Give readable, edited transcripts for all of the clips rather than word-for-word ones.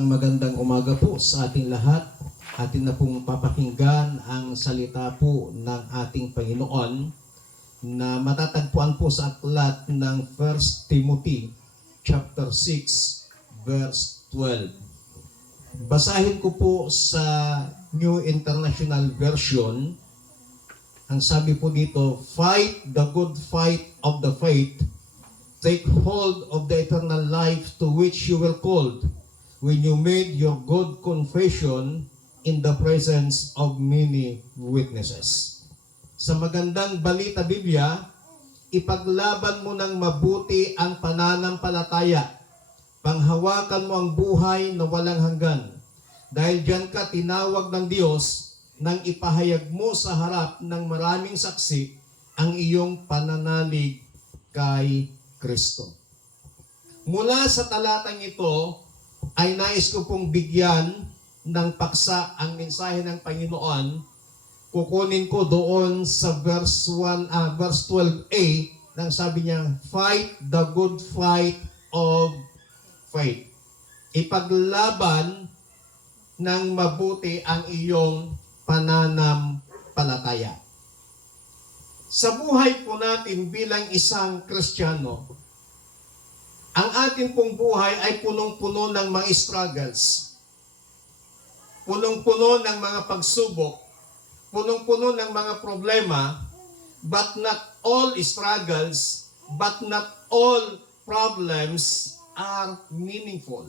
Magandang umaga po sa ating lahat. Atin na pong papakinggan ang salita po ng ating Panginoon na matatagpuan po sa aklat ng 1 Timothy chapter 6 verse 12. Basahin ko po sa New International Version. Ang sabi po dito, "Fight the good fight of the faith. Take hold of the eternal life to which you were called when you made your good confession in the presence of many witnesses." Sa magandang balita Biblia, ipaglaban mo ng mabuti ang pananampalataya. Panghawakan mo ang buhay na walang hanggan. Dahil diyan ka tinawag ng Diyos nang ipahayag mo sa harap ng maraming saksi ang iyong pananalig kay Kristo. Mula sa talatang ito, ay nais ko pong bigyan ng paksa ang mensahe ng Panginoon. Kukunin ko doon sa verse 12a nang sabi niya, "Fight the good fight of faith." Ipaglaban ng mabuti ang iyong pananampalataya. Sa buhay po natin bilang isang Kristiyano, ang ating pong buhay ay punong-puno ng mga struggles. Punong-puno ng mga pagsubok. Punong-puno ng mga problema. But not all struggles, but not all problems are meaningful.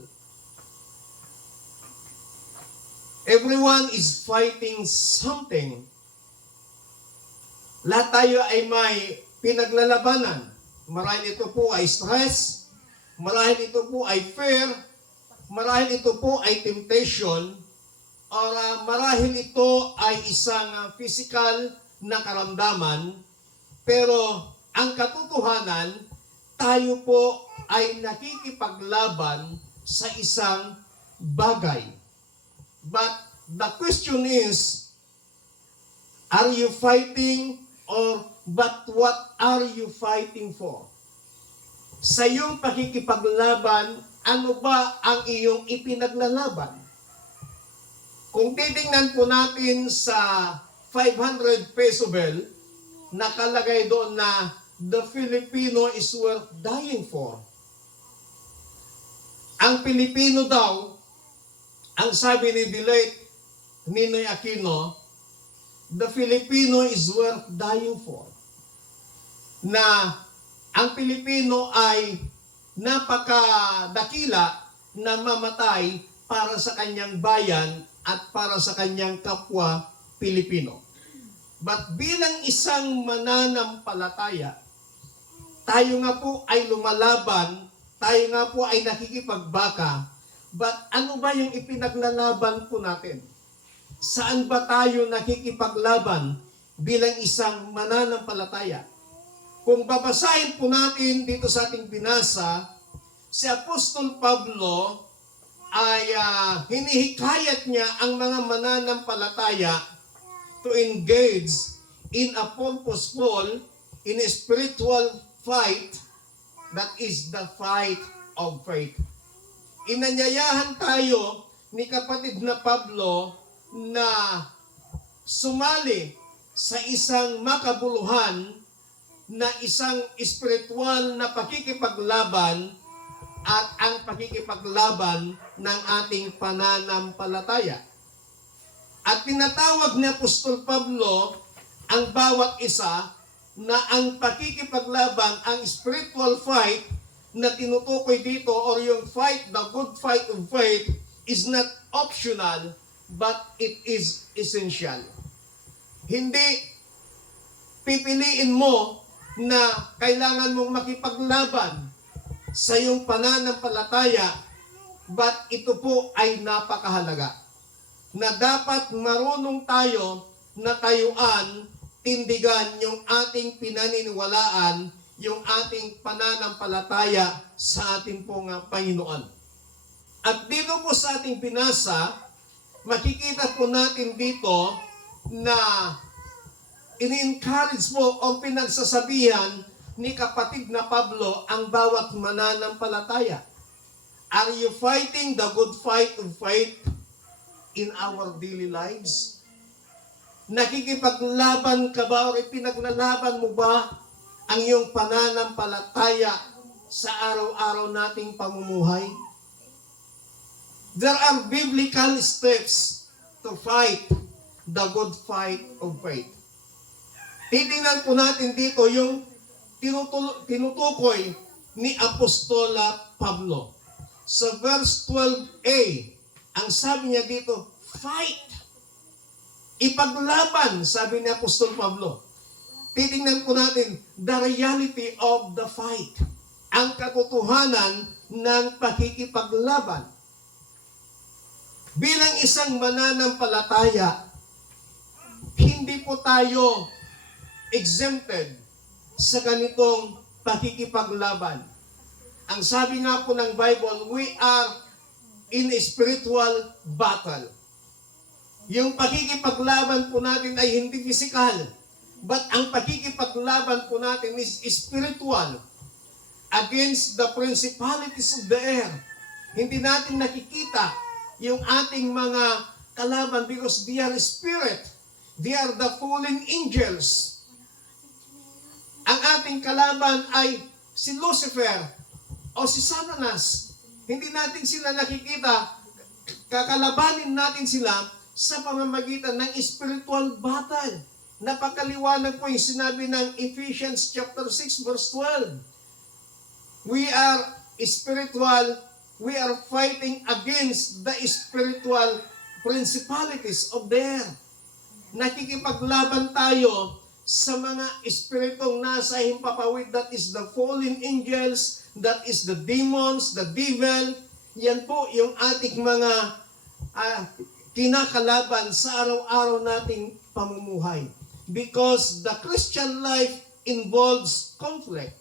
Everyone is fighting something. Lahat tayo ay may pinaglalabanan. Marahil ito po ay stress, marahil ito po ay fear, marahil ito po ay temptation, or marahil ito ay isang physical na karamdaman. Pero ang katotohanan, tayo po ay nakikipaglaban sa isang bagay. But the question is, are you fighting but what are you fighting for? Sa iyong pakikipaglaban, ano ba ang iyong ipinaglalaban? Kung titingnan po natin sa 500 peso bill, nakalagay doon na the Filipino is worth dying for. Ang Pilipino daw, ang sabi ni Dilate Ninoy Aquino, the Filipino is worth dying for. Na ang Pilipino ay napakadakila na mamatay para sa kanyang bayan at para sa kanyang kapwa Pilipino. But bilang isang mananampalataya, tayo nga po ay lumalaban, tayo nga po ay nakikipagbaka, but ano ba yung ipinaglalaban po natin? Saan ba tayo nakikipaglaban bilang isang mananampalataya? Kung babasahin po natin dito sa ating binasa, si Apostol Pablo ay hinihikayat niya ang mga mananampalataya to engage in a purposeful, in a spiritual fight, that is the fight of faith. Inanyayahan tayo ni kapatid na Pablo na sumali sa isang makabuluhan na isang espiritual na pakikipaglaban at ang pakikipaglaban ng ating pananampalataya. At tinatawag ni Apostol Pablo ang bawat isa na ang pakikipaglaban, ang spiritual fight na tinutukoy dito or yung fight, the good fight of faith is not optional but it is essential. Hindi pipiliin mo na kailangan mong makipaglaban sa iyong pananampalataya, but ito po ay napakahalaga na dapat marunong tayo na tayuan, tindigan yung ating pinaniniwalaan, yung ating pananampalataya sa ating pong Panginoon. At dito po sa ating binasa, makikita po natin dito na ini-encourage po o pinagsasabihan ni kapatid na Pablo ang bawat mananampalataya. Are you fighting the good fight of faith in our daily lives? Nakikipaglaban ka ba o ipinaglalaban mo ba ang iyong pananampalataya sa araw-araw nating pamumuhay? There are biblical steps to fight the good fight of faith. Titingnan po natin dito yung tinutukoy ni Apostola Pablo. Sa verse 12a, ang sabi niya dito, fight. Ipaglaban, sabi ni Apostol Pablo. Titingnan po natin, the reality of the fight. Ang katotohanan ng pakikipaglaban. Bilang isang mananampalataya, hindi po tayo exempted sa ganitong pakikipaglaban. Ang sabi nga po ng Bible, we are in a spiritual battle. Yung pakikipaglaban po natin ay hindi physical, but ang pakikipaglaban po natin is spiritual against the principalities of the air. Hindi natin nakikita yung ating mga kalaban because they are spirit. They are the fallen angels. Ang ating kalaban ay si Lucifer o si Satanas. Hindi natin sila nakikita. Kakalabanin natin sila sa pamamagitan ng spiritual battle. Napakaliwanag po yung sinabi ng Ephesians chapter 6 verse 12. We are spiritual, we are fighting against the spiritual principalities of the air. Nakikipaglaban tayo sa mga espiritong nasa himpapawid, that is the fallen angels, that is the demons, the devil. Yan po yung ating mga kinakalaban sa araw-araw nating pamumuhay. Because the Christian life involves conflict.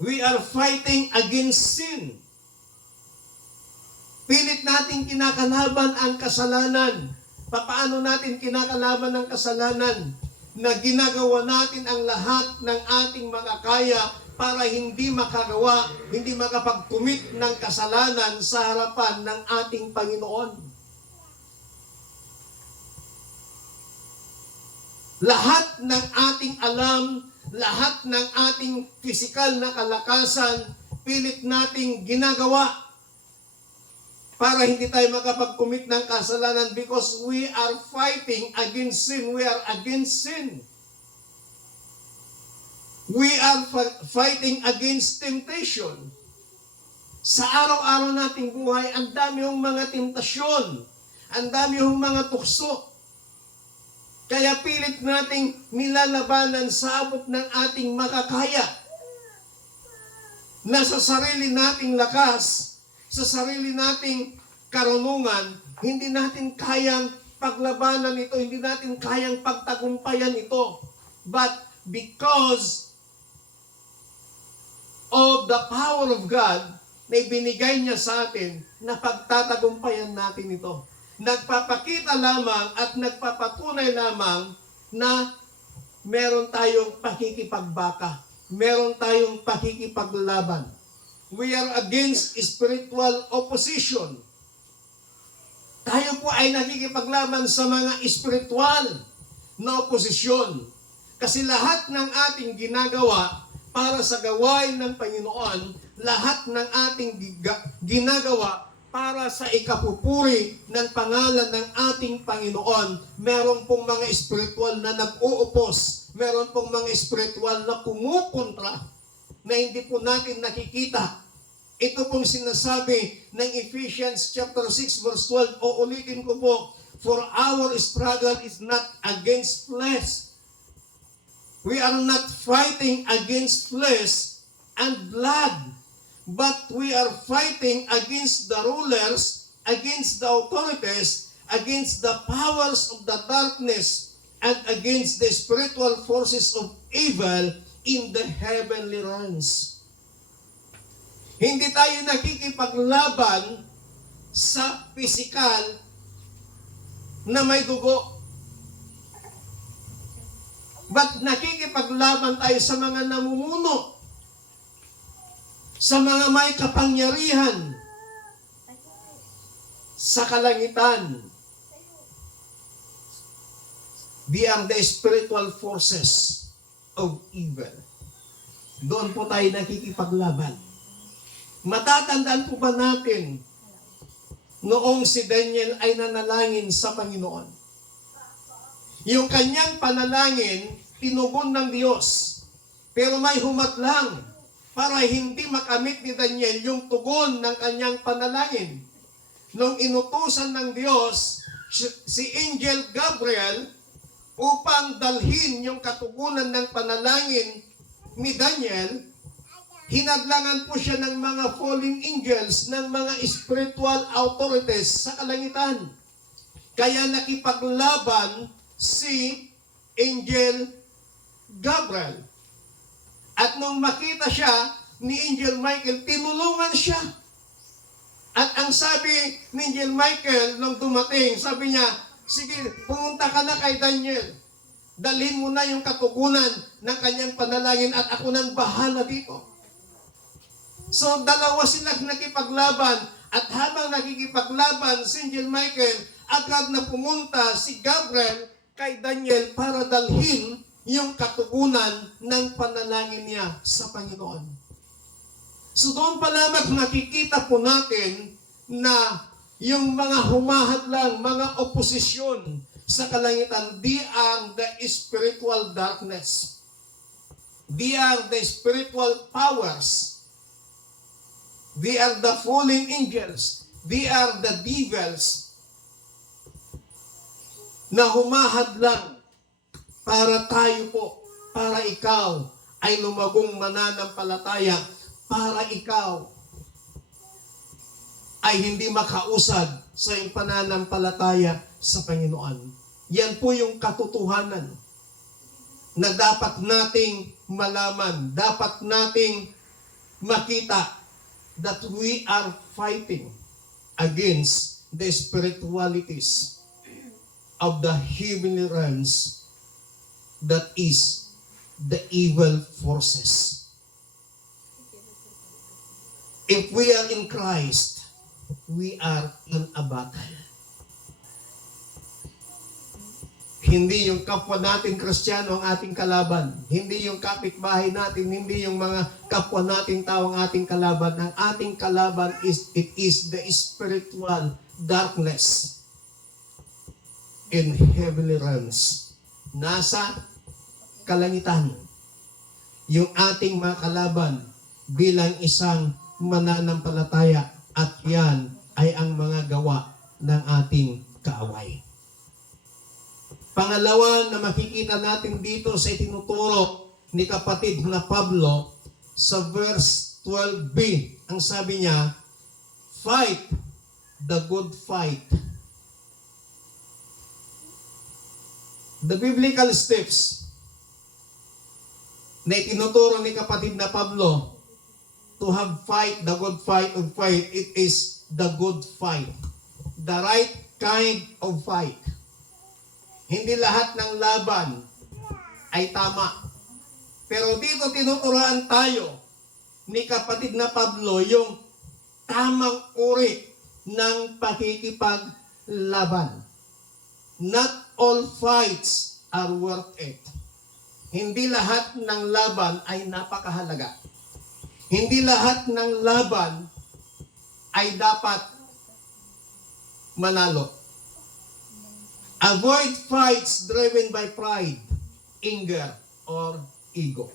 We are fighting against sin. Pilit natin kinakalaban ang kasalanan. Paano natin kinakalaban ang kasalanan? Na ginagawa natin ang lahat ng ating makakaya para hindi makagawa, hindi makapag-commit ng kasalanan sa harapan ng ating Panginoon. Lahat ng ating alam, lahat ng ating pisikal na kalakasan, pilit nating ginagawa para hindi tayo makapag-commit ng kasalanan because we are fighting against sin. We are against sin. We are fighting against temptation. Sa araw-araw nating buhay, ang dami yung mga temptasyon. Ang dami yung mga tukso. Kaya pilit nating nilalabanan sa abot ng ating makakaya. Na sa sarili nating lakas, sa sarili nating karunungan, hindi natin kayang paglabanan ito, hindi natin kayang pagtagumpayan ito. But because of the power of God na ibinigay niya sa atin, na pagtatagumpayan natin ito. Nagpapakita lamang at nagpapatunay lamang na meron tayong pakikipagbaka, meron tayong pakikipaglaban. We are against spiritual opposition. Tayo po ay nakikipaglaban sa mga spiritual na oposisyon. Kasi lahat ng ating ginagawa para sa gawain ng Panginoon, lahat ng ating ginagawa para sa ikapupuri ng pangalan ng ating Panginoon, meron pong mga spiritual na nag-uupos, meron pong mga spiritual na kumukontra, na hindi po natin nakikita. Ito pong sinasabi ng Ephesians chapter 6 verse 12. O ulitin ko po, for our struggle is not against flesh. We are not fighting against flesh and blood, but we are fighting against the rulers, against the authorities, against the powers of the darkness, and against the spiritual forces of evil in the heavenly realms. Hindi tayo nakikipaglaban sa pisikal na may dugo. But nakikipaglaban tayo sa mga namumuno, sa mga may kapangyarihan, sa kalangitan. They are the spiritual forces of evil. Doon po tayo nakikipaglaban. Matatandaan po ba natin noong si Daniel ay nanalangin sa Panginoon? Yung kanyang panalangin, tinugon ng Diyos. Pero may humatlang para hindi makamit ni Daniel yung tugon ng kanyang panalangin. Nung inutusan ng Diyos si Angel Gabriel upang dalhin yung katugunan ng panalangin ni Daniel, hinadlangan po siya ng mga fallen angels, ng mga spiritual authorities sa kalangitan. Kaya nakipaglaban si Angel Gabriel. At nung makita siya ni Angel Michael, tinulungan siya. At ang sabi ni Angel Michael nung dumating, sabi niya, sige, pumunta ka na kay Daniel. Dalhin mo na yung katugunan ng kanyang panalangin at ako nang bahala dito. So, dalawa silang nakipaglaban at habang nakikipaglaban si Angel Michael, agad na pumunta si Gabriel kay Daniel para dalhin yung katugunan ng panalangin niya sa Panginoon. So, doon pa lamang makikita po natin na yung mga humahadlang, mga oposisyon sa kalangitan, they are the spiritual darkness. They are the spiritual powers. They are the fallen angels. They are the devils na humahadlang para tayo po, para ikaw ay lumagong mananampalataya, para ikaw ay hindi makausad sa iyong pananampalataya sa Panginoon. Yan po yung katotohanan na dapat nating malaman, dapat nating makita that we are fighting against the spiritualities of the heavenly realms, that is the evil forces. If we are in Christ, we are in a battle. Hindi yung kapwa natin Kristiyano ang ating kalaban. Hindi yung kapitbahay natin, hindi yung mga kapwa nating tao ang ating kalaban. Ang ating kalaban is the spiritual darkness in heavenly realms. Nasa kalangitan. Yung ating mga kalaban bilang isang mananampalataya, at yan ay ang mga gawa ng ating kaaway. Pangalawa na makikita natin dito sa itinuturo ni kapatid na Pablo sa verse 12b, ang sabi niya, fight the good fight. The biblical steps na itinuturo ni kapatid na Pablo to have fight the good fight of faith, it is the good fight. The right kind of fight. Hindi lahat ng laban ay tama. Pero dito tinuturuan tayo ni kapatid na Pablo yung tamang uri ng pakikipaglaban. Not all fights are worth it. Hindi lahat ng laban ay napakahalaga. Hindi lahat ng laban ay dapat manalo. Avoid fights driven by pride, anger, or ego.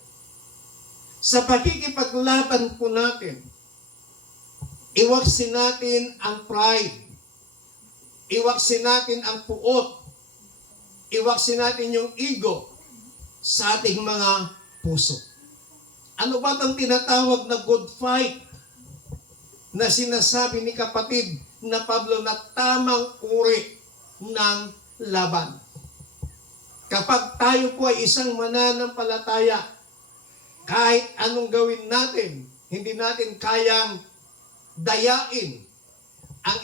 Sa pakikipaglaban po natin, iwaksin natin ang pride. Iwaksin natin ang puot. Iwaksin natin yung ego sa ating mga puso. Ano ba itong tinatawag na good fight na sinasabi ni kapatid na Pablo na tamang uri ng laban? Kapag tayo po ay isang mananampalataya, kahit anong gawin natin, hindi natin kayang dayain ang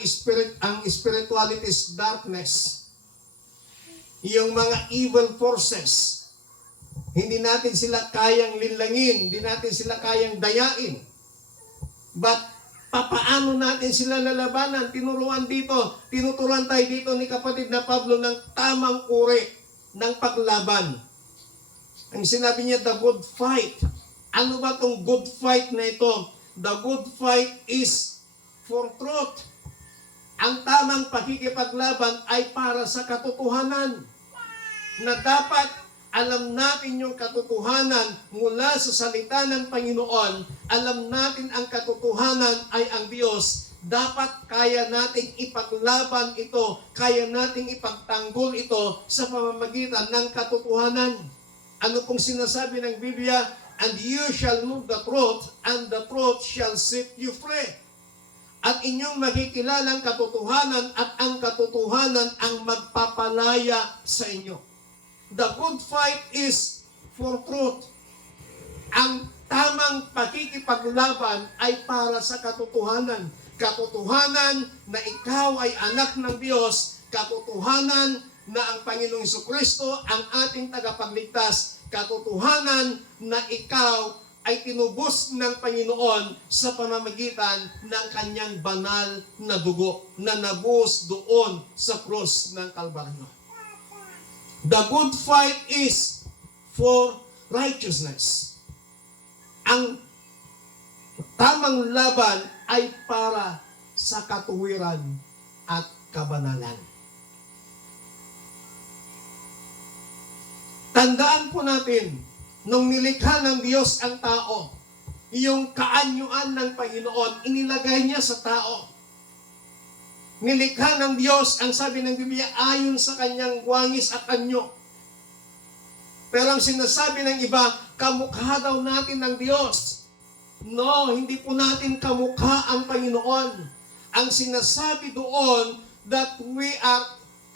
spirituality's darkness, yung mga evil forces. Hindi natin sila kayang linlangin, hindi natin sila kayang dayain. But Papaano natin sila lalabanan? Tinuturuan tayo dito ni kapatid na Pablo ng tamang uri ng paglaban. Ang sinabi niya, the good fight. Ano ba tong good fight na ito? The good fight is for truth. Ang tamang pakikipaglaban ay para sa katotohanan. Na dapat alam natin yung katotohanan mula sa salita ng Panginoon. Alam natin ang katotohanan ay ang Diyos. Dapat kaya nating ipaglaban ito. Kaya nating ipagtanggol ito sa pamamagitan ng katotohanan. Ano pong sinasabi ng Biblia? And you shall know the truth, and the truth shall set you free. At inyong makikilala ang katotohanan, at ang katotohanan ang magpapalaya sa inyo. The good fight is for truth. Ang tamang pakikipaglaban ay para sa katotohanan. Katotohanan na ikaw ay anak ng Diyos. Katotohanan na ang Panginoong Jesucristo ang ating tagapagligtas. Katotohanan na ikaw ay tinubos ng Panginoon sa pamamagitan ng kanyang banal na dugo na nabuhos doon sa krus ng Kalbaryo. The good fight is for righteousness. Ang tamang laban ay para sa katuwiran at kabanalan. Tandaan po natin, nung nilikha ng Diyos ang tao, yung kaanyuan ng Panginoon, inilagay niya sa tao. Nilikha ng Diyos, ang sabi ng Biblia, ayon sa kanyang wangis at anyo. Pero ang sinasabi ng iba, kamukha daw natin ng Diyos. No, hindi po natin kamukha ang Panginoon. Ang sinasabi doon, that we are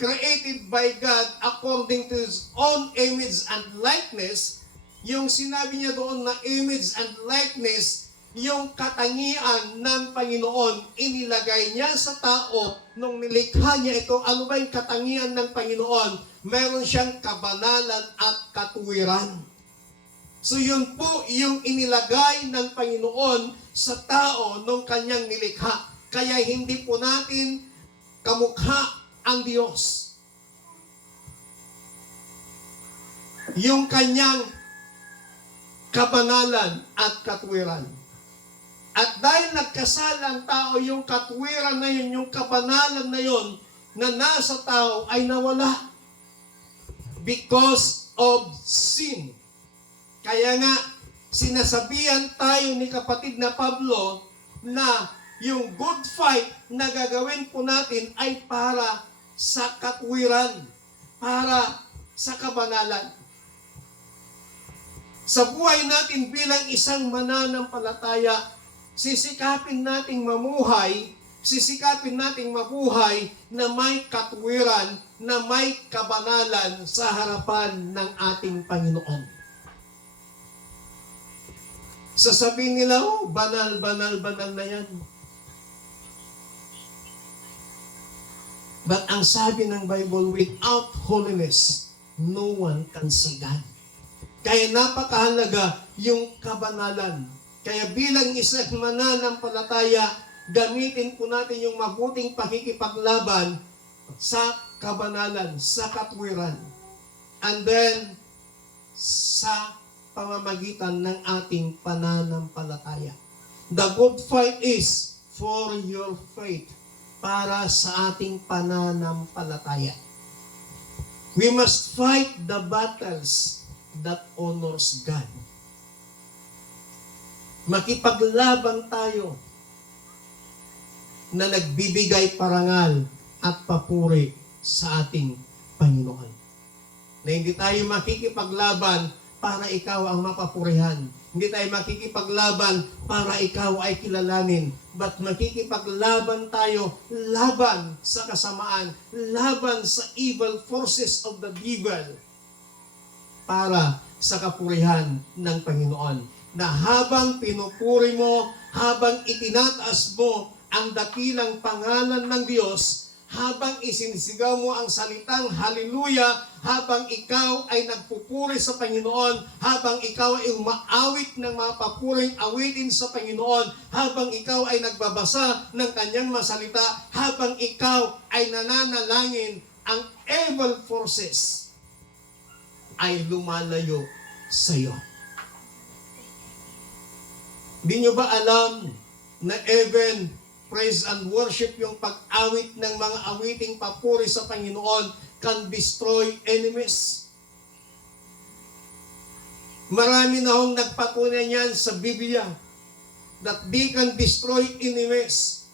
created by God according to His own image and likeness. Yung sinabi niya doon na image and likeness, yung katangian ng Panginoon, inilagay niya sa tao nung nilikha niya ito. Ano ba yung katangian ng Panginoon? Meron siyang kabanalan at katuwiran. So yun po yung inilagay ng Panginoon sa tao nung kanyang nilikha. Kaya hindi po natin kamukha ang Diyos. Yung kanyang kabanalan at katuwiran. At dahil nagkasala ang tao, yung katuwiran na yun, yung kabanalan na yun, na nasa tao ay nawala. Because of sin. Kaya nga, sinasabihan tayo ni kapatid na Pablo na yung good fight na gagawin po natin ay para sa katuwiran, para sa kabanalan. Sa buhay natin bilang isang mananampalataya, sisikapin nating mamuhay, sisikapin nating mabuhay na may katuwiran, na may kabanalan sa harapan ng ating Panginoon. Sasabihin nila, oh, banal na yan. But ang sabi ng Bible, without holiness, no one can see God. Kaya napakahalaga yung kabanalan. Kaya bilang isang mananampalataya, gamitin po natin yung mabuting pakikipaglaban sa kabanalan, sa katwiran. And then, sa pamamagitan ng ating pananampalataya. The good fight is for your faith, para sa ating pananampalataya. We must fight the battles that honors God. Makipaglaban tayo na nagbibigay parangal at papuri sa ating Panginoon. Na hindi tayo makikipaglaban para ikaw ang mapapurihan. Hindi tayo makikipaglaban para ikaw ay kilalanin. But makikipaglaban tayo laban sa kasamaan, laban sa evil forces of the devil, para sa kapurihan ng Panginoon. Na habang pinupuri mo, habang itinataas mo ang dakilang pangalan ng Diyos, habang isinisigaw mo ang salitang hallelujah, habang ikaw ay nagpupuri sa Panginoon, habang ikaw ay umaawit ng mga papuring awitin sa Panginoon, habang ikaw ay nagbabasa ng kanyang masalita, habang ikaw ay nananalangin, ang evil forces ay lumalayo sa iyo. Di nyo ba alam na even praise and worship, yung pag-awit ng mga awiting papuri sa Panginoon, can destroy enemies? Marami na hong nagpatunay niyan sa Biblia that they can destroy enemies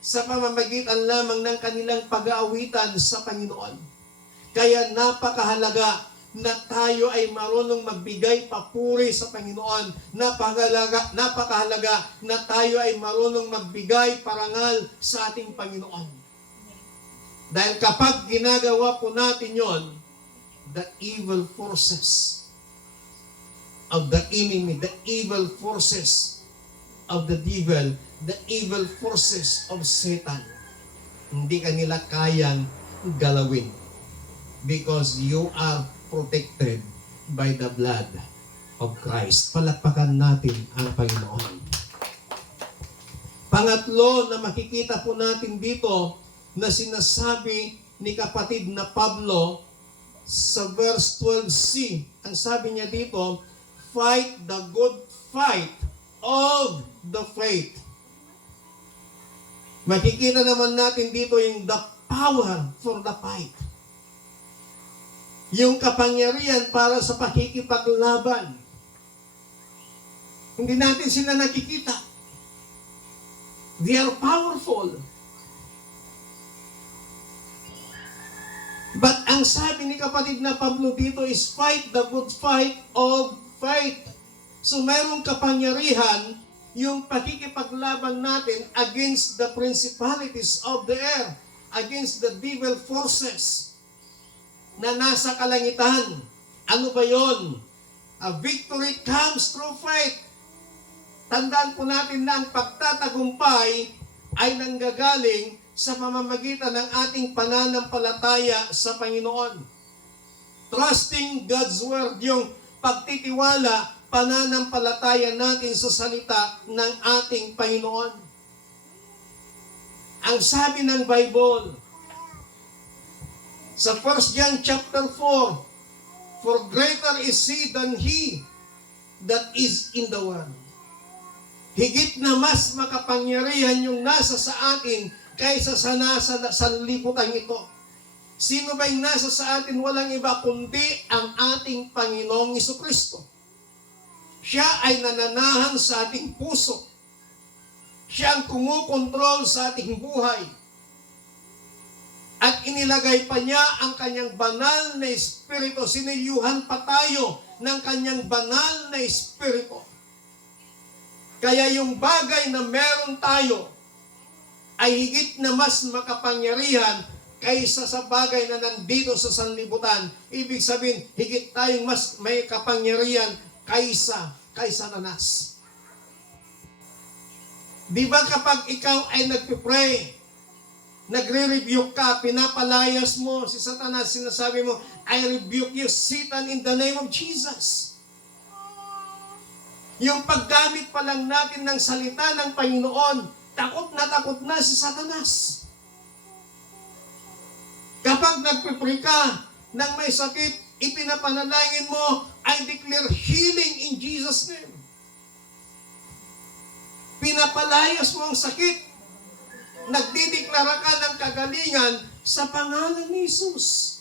sa pamamagitan lamang ng kanilang pag-aawitan sa Panginoon. Kaya napakahalaga na tayo ay marunong magbigay papuri sa Panginoon. Napakahalaga na tayo ay marunong magbigay parangal sa ating Panginoon. Dahil kapag ginagawa po natin yon, the evil forces of the enemy, the evil forces of the devil, the evil forces of Satan, hindi kanila kayang galawin because you are protected by the blood of Christ. Palakpakan natin ang Panginoon. Pangatlo na makikita po natin dito na sinasabi ni kapatid na Pablo sa verse 12c. Ang sabi niya dito, fight the good fight of the faith. Makikita naman natin dito yung the power for the fight. Yung kapangyarihan para sa pakikipaglaban. Hindi natin sila nakikita. They are powerful. But ang sabi ni kapatid na Pablo dito is fight the good fight of faith. So mayroong kapangyarihan yung pakikipaglaban natin against the principalities of the air, against the devil forces na nasa kalangitan. Ano ba yon? A victory comes through faith. Tandaan po natin na ang pagtatagumpay ay nanggagaling sa pamamagitan ng ating pananampalataya sa Panginoon. Trusting God's Word, yung pagtitiwala, pananampalataya natin sa salita ng ating Panginoon. Ang sabi ng Bible, sa 1 John chapter 4, for greater is He than he that is in the world. Higit na mas makapangyarihan yung nasa sa atin kaysa sa nasa sanlibutan ito. Sino ba yung nasa sa atin? Walang iba kundi ang ating Panginoong Jesucristo. Siya ay nananahan sa ating puso. Siya ang kumukontrol sa ating buhay. At inilagay pa niya ang kanyang banal na Espiritu. Sinilyuhan pa tayo ng kanyang banal na Espiritu. Kaya yung bagay na meron tayo ay higit na mas makapangyarihan kaysa sa bagay na nandito sa sanlibutan. Ibig sabihin, higit tayong mas may kapangyarihan kaysa Satanas. Di ba kapag ikaw ay nagpipray, nagre-rebuke ka, pinapalayas mo si Satanas, sinasabi mo, I rebuke you, Satan, in the name of Jesus. Yung paggamit pa lang natin ng salita ng Panginoon, takot na si Satanas. Kapag nagpipray ka ng may sakit, ipinapanalangin mo, I declare healing in Jesus' name. Pinapalayas mo ang sakit, nagdideklara ka ng kagalingan sa pangalan ni Jesus.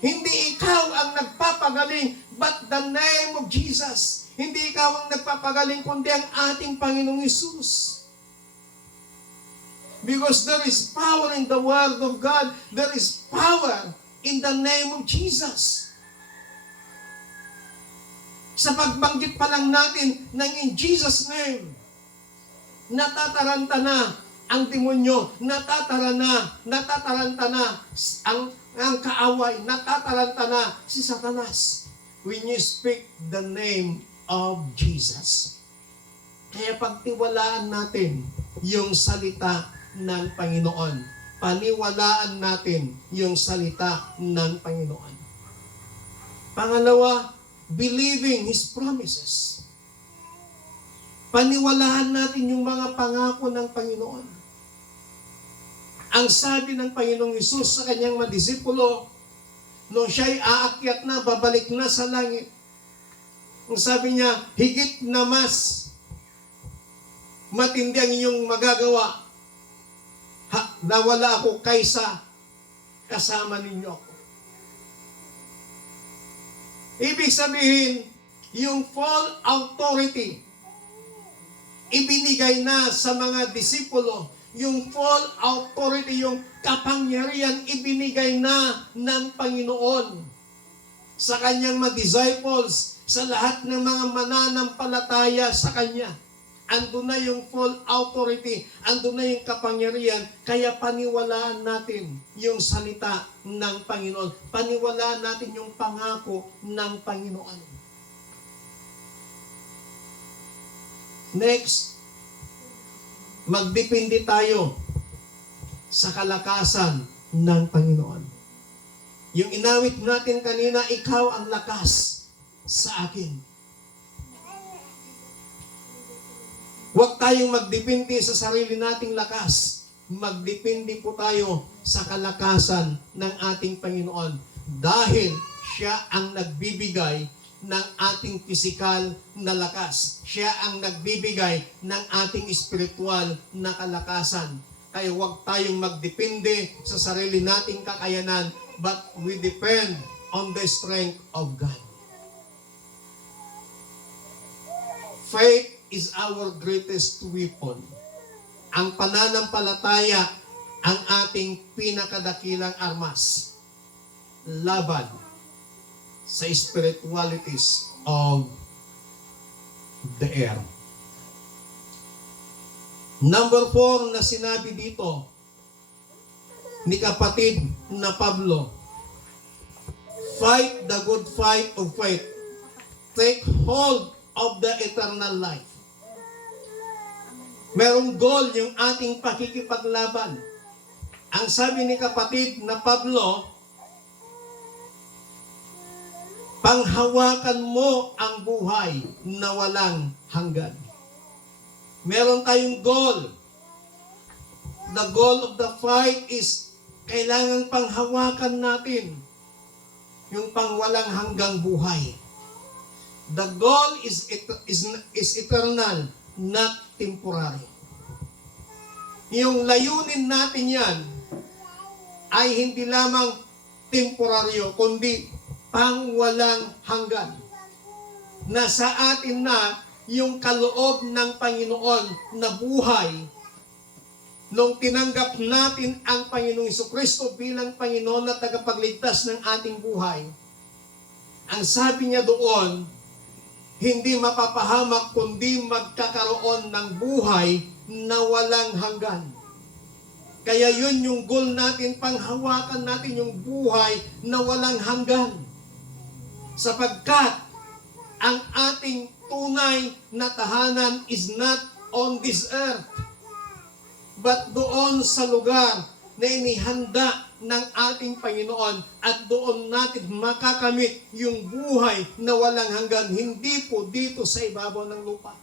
Hindi ikaw ang nagpapagaling, but the name of Jesus. Hindi ikaw ang nagpapagaling, kundi ang ating Panginoong Jesus. Because there is power in the Word of God. There is power in the name of Jesus. Sa pagbanggit pa lang natin ng in Jesus' name, natataranta na ang demonyo, natataranta na ang kaaway, natataranta na si Satanas when you speak the name of Jesus. Kaya pagtiwalaan natin yung salita ng Panginoon. paniwalaan natin yung salita ng Panginoon. Pangalawa, believing His promises. Paniwalaan natin yung mga pangako ng Panginoon. Ang sabi ng Panginoong Hesus sa kanyang mga disipulo, nung siya'y aakyat na, babalik na sa langit, ang sabi niya, higit na mas matindi ang inyong magagawa na wala ako kaysa kasama ninyo ako. Ibig sabihin, yung full authority, ibinigay na sa mga disipulo. Yung full authority, yung kapangyarihan, ibinigay na ng Panginoon sa kanyang mga disciples, sa lahat ng mga mananampalataya sa Kanya. Andun na yung full authority, andun na yung kapangyarihan, kaya paniwalaan natin yung salita ng Panginoon. Paniwalaan natin yung pangako ng Panginoon. Next, magdepende tayo sa kalakasan ng Panginoon. Yung inawit natin kanina, ikaw ang lakas sa akin. Huwag tayong magdepende sa sarili nating lakas. Magdepende po tayo sa kalakasan ng ating Panginoon. Dahil siya ang nagbibigay ng ating pisikal na lakas. Siya ang nagbibigay ng ating espiritual na kalakasan. Kaya huwag tayong magdepende sa sarili nating kakayanan, but we depend on the strength of God. Faith is our greatest weapon. Ang pananampalataya ang ating pinakadakilang armas laban sa spiritualities of the air. Number 4 na sinabi dito ni kapatid na Pablo, fight the good fight of faith. Take hold of the eternal life. Merong goal yung ating pakikipaglaban. Ang sabi ni kapatid na Pablo, panghawakan mo ang buhay na walang hanggan. Meron tayong goal. The goal of the fight is kailangan panghawakan natin yung pangwalang hanggang buhay. The goal is eternal, not temporary. Yung layunin natin yan ay hindi lamang temporaryo, kundi pangwalang hanggan. Nasa atin na yung kaloob ng Panginoon na buhay nung tinanggap natin ang Panginoong Jesucristo bilang Panginoon na tagapagligtas ng ating buhay. Ang sabi niya doon, hindi mapapahamak kundi magkakaroon ng buhay na walang hanggan. Kaya yun yung goal natin, panghawakan natin yung buhay na walang hanggan. Sapagkat ang ating tunay na tahanan is not on this earth, but doon sa lugar na inihanda ng ating Panginoon, at doon natin makakamit yung buhay na walang hanggan, hindi po dito sa ibabaw ng lupa.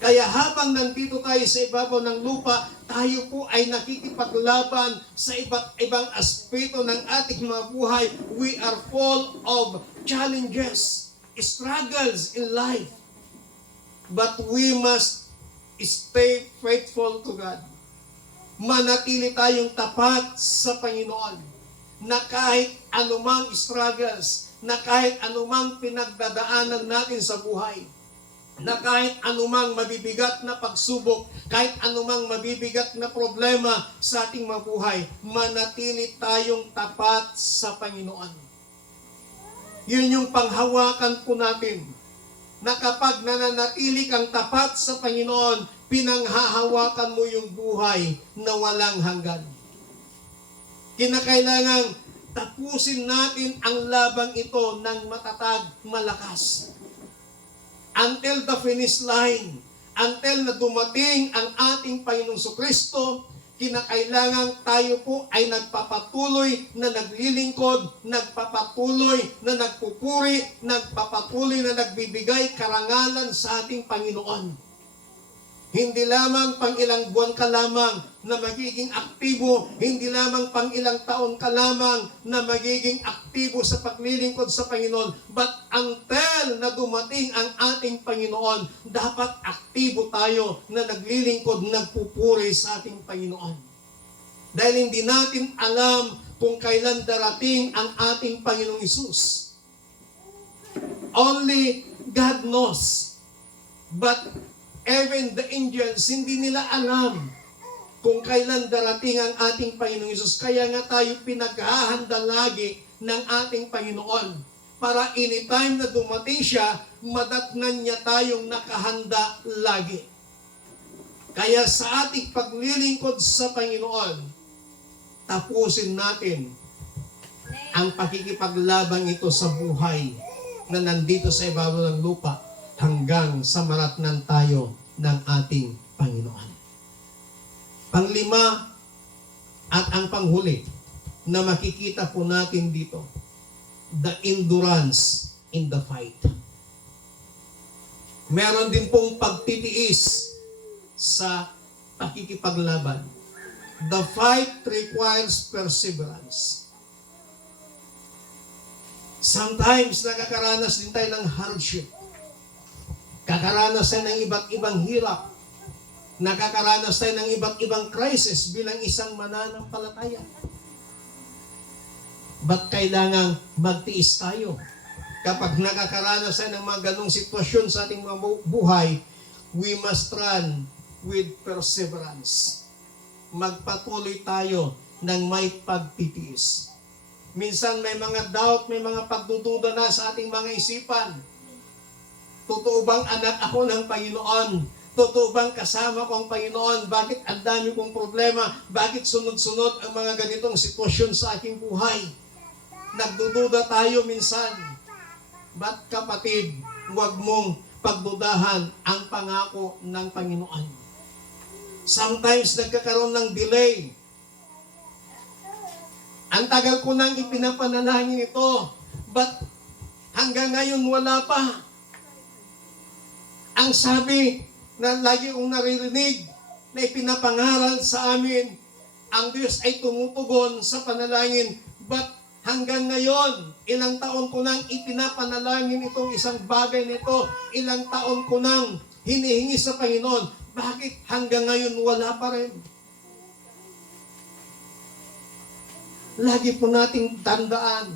Kaya habang nandito tayo sa ibabaw ng lupa, tayo po ay nakikipaglaban sa iba't ibang aspeto ng ating mga buhay. We are full of challenges, struggles in life. But we must stay faithful to God. Manatili tayong tapat sa Panginoon, na kahit anumang struggles, na kahit anumang pinagdadaanan natin sa buhay, na kahit anumang mabibigat na pagsubok, kahit anumang mabibigat na problema sa ating mga buhay, manatili tayong tapat sa Panginoon. Yun yung panghawakan po natin, na kapag nananatili kang tapat sa Panginoon, pinanghahawakan mo yung buhay na walang hanggan. Kinakailangang tapusin natin ang labang ito ng matatag, malakas. Until the finish line, until na dumating ang ating Panginoong Jesucristo, kinakailangan tayo po ay nagpapatuloy na naglilingkod, nagpapatuloy na nagpupuri, nagpapatuloy na nagbibigay karangalan sa ating Panginoon. Hindi lamang pang ilang buwan ka lamang na magiging aktibo, hindi lamang pang ilang taon ka lamang na magiging aktibo sa paglilingkod sa Panginoon, but until na dumating ang ating Panginoon, dapat aktibo tayo na naglilingkod, nagpupuri sa ating Panginoon. Dahil hindi natin alam kung kailan darating ang ating Panginoong Hesus. Only God knows. But even the angels, hindi nila alam kung kailan darating ang ating Panginoong Hesus. Kaya nga tayo pinaghahanda lagi ng ating Panginoon para anytime na dumating siya, madatnan niya tayong nakahanda lagi. Kaya sa ating paglilingkod sa Panginoon, tapusin natin ang pakikipaglabang ito sa buhay na nandito sa ibabaw ng lupa hanggang sa maratnan tayo ng ating Panginoon. Panglima at ang panghuli na makikita po natin dito, the endurance in the fight. Meron din pong pagtitiis sa pakikipaglaban. The fight requires perseverance. Sometimes nakakaranas din tayo ng hardship. Kakaranas tayo ng iba't ibang hirap. Nakakaranas tayo ng iba't ibang crisis bilang isang mananampalataya. Ba't kailangang magtiis tayo? Kapag nakakaranas tayo ng mga ganong sitwasyon sa ating mga buhay, we must run with perseverance. Magpatuloy tayo ng may pagtitiis. Minsan may mga doubt, may mga pagdududa na sa ating mga isipan. Totoo bang anak ako ng Panginoon? Totoo bang kasama ko ang Panginoon? Bakit ang dami kong problema? Bakit sunod-sunod ang mga ganitong sitwasyon sa aking buhay? Nagdududa tayo minsan. Ba't kapatid, huwag mong pagdudahan ang pangako ng Panginoon. Sometimes nagkakaroon ng delay. Ang tagal ko nang ipinapanalangin ito, but hanggang ngayon wala pa. Ang sabi na lagi kong naririnig na ipinapangaral sa amin, ang Diyos ay tumutugon sa panalangin. But hanggang ngayon, ilang taon ko nang ipinapanalangin itong isang bagay nito, ilang taon ko nang hinihingi sa Panginoon. Bakit hanggang ngayon wala pa rin? Lagi po nating tandaan,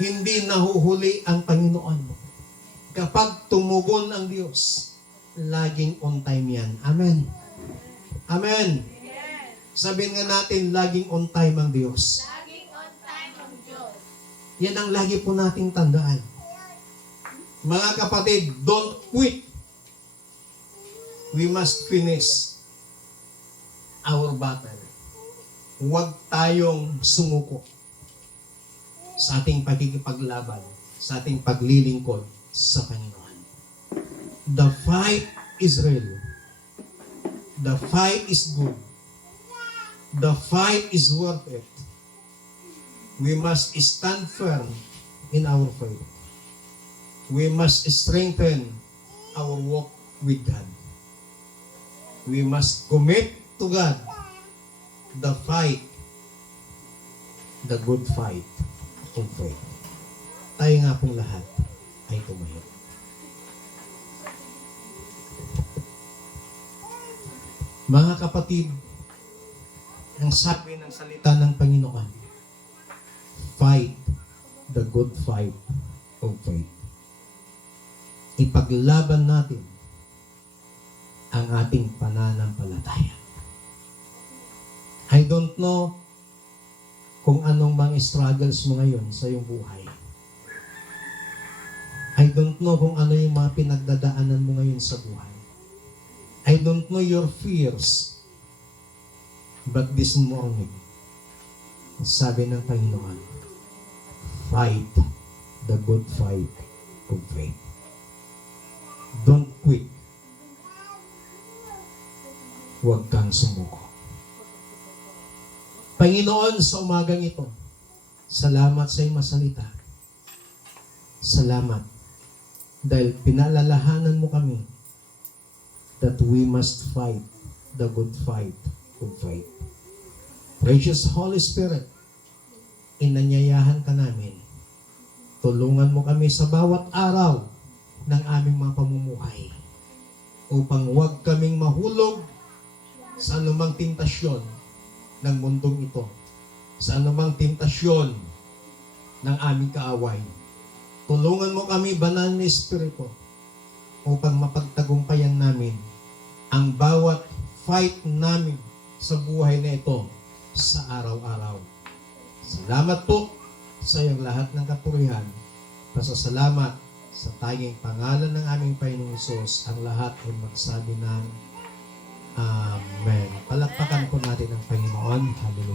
hindi nahuhuli ang Panginoon. Kapag tumugon ang Diyos, laging on time yan. Amen. Amen. Sabihin nga natin, laging on time ang Diyos. Laging on time ang Diyos. Yan ang lagi po nating tandaan. Mga kapatid, don't quit. We must finish our battle. Huwag tayong sumuko sa ating pagkikipaglaban, sa ating paglilingkod sa Panginoon. The fight is real. The fight is good. The fight is worth it. We must stand firm in our faith. We must strengthen our walk with God. We must commit to God the fight, the good fight of faith. Tayo nga pong lahat ay tumayo. Mga kapatid, ang sabi ng salita ng Panginoon, fight the good fight of faith. Ipaglaban natin ang ating pananampalataya. I don't know kung anong mga struggles mo ngayon sa iyong buhay. I don't know kung ano yung mga pinagdadaanan mo ngayon sa buhay. I don't know your fears. But this morning, sabi ng Panginoon, fight the good fight of faith. Don't quit. huwag kang sumuko. Panginoon, sa umagang ito, salamat sa iyong masalita. Salamat dahil pinalalahanan mo kami that we must fight the good fight of faith. Precious Holy Spirit, inanyayahan ka namin. Tulungan mo kami sa bawat araw ng aming mga pamumuhay upang huwag kaming mahulog sa anumang tentasyon ng mundong ito, sa anumang tentasyon ng aming kaaway. Tulungan mo kami, Banal na Espiritu, upang mapagtagumpayan namin ang bawat fight namin sa buhay na ito sa araw-araw. Salamat po sa iyong lahat ng kapurihan. Pasasalamat sa tanging pangalan ng aming Panginoong Hesus, ang lahat ay magsabi ng Amen. Palakpakan po natin ang Panginoon. Hallelujah.